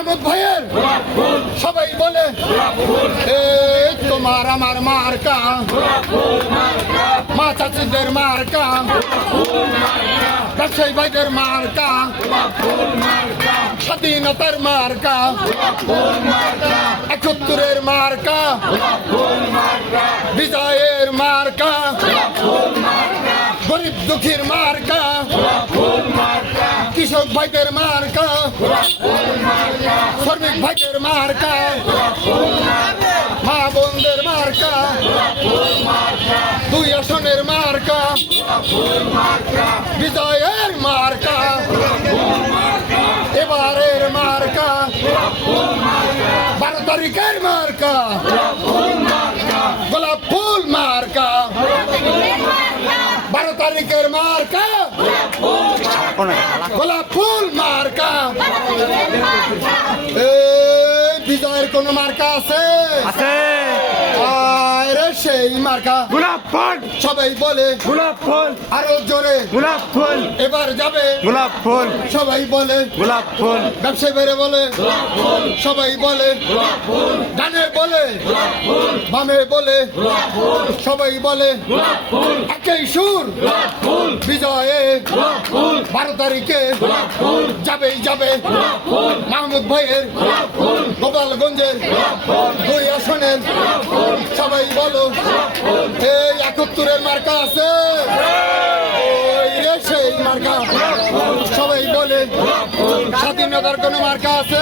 মাহমুদ ভাইয়ের সবাই বলে তোমার আমার মার্কা, মা চাচিদের মার্কা, ব্যবসায়ী ভাইদের মার্কা, স্বাধীনতার মার্কা, ৭১-এর মার্কা, বিজয়ের মার্কা, গরিব দুঃখীর মার্কা, কৃষক ভাইদের মার্কা, শ্রমিক ভাইদের মার্কা, মা বোনদের মার্কা, 2 আসনের মার্কা, বিজয়ের মার্কা, এবারের মার্কা, 12 তারিখের মার্কা, গোলাপ ফুল মার্কা, 12 তারিখের মার্কা, গোলাপ ফুল মার্কা। বিজয়ের কোন মার্কা আছে? আরে সেই মার্কা গোলাপ ফুল। সবাই বলে গোলাপ ফুল। আরো জোরে গোলাপ ফুল। এবার যাবে গোলাপ ফুল। সবাই বলে গোলাপ ফুল। ব্যবসায়ী বেড়ে বলে সবাই বলে, ডানে বলে বামে বলে সবাই বলে, একই সুর বিজয়ে 12 তারিখে যাবেই যাবে মাহমুদ ভাইয়ের গোপালগঞ্জের 2 আসনের। সবাই বলো এই ৭১-এর মার্কা আছে, সেই মার্কা। সবাই বলে স্বাধীনতার কোন মার্কা আছে?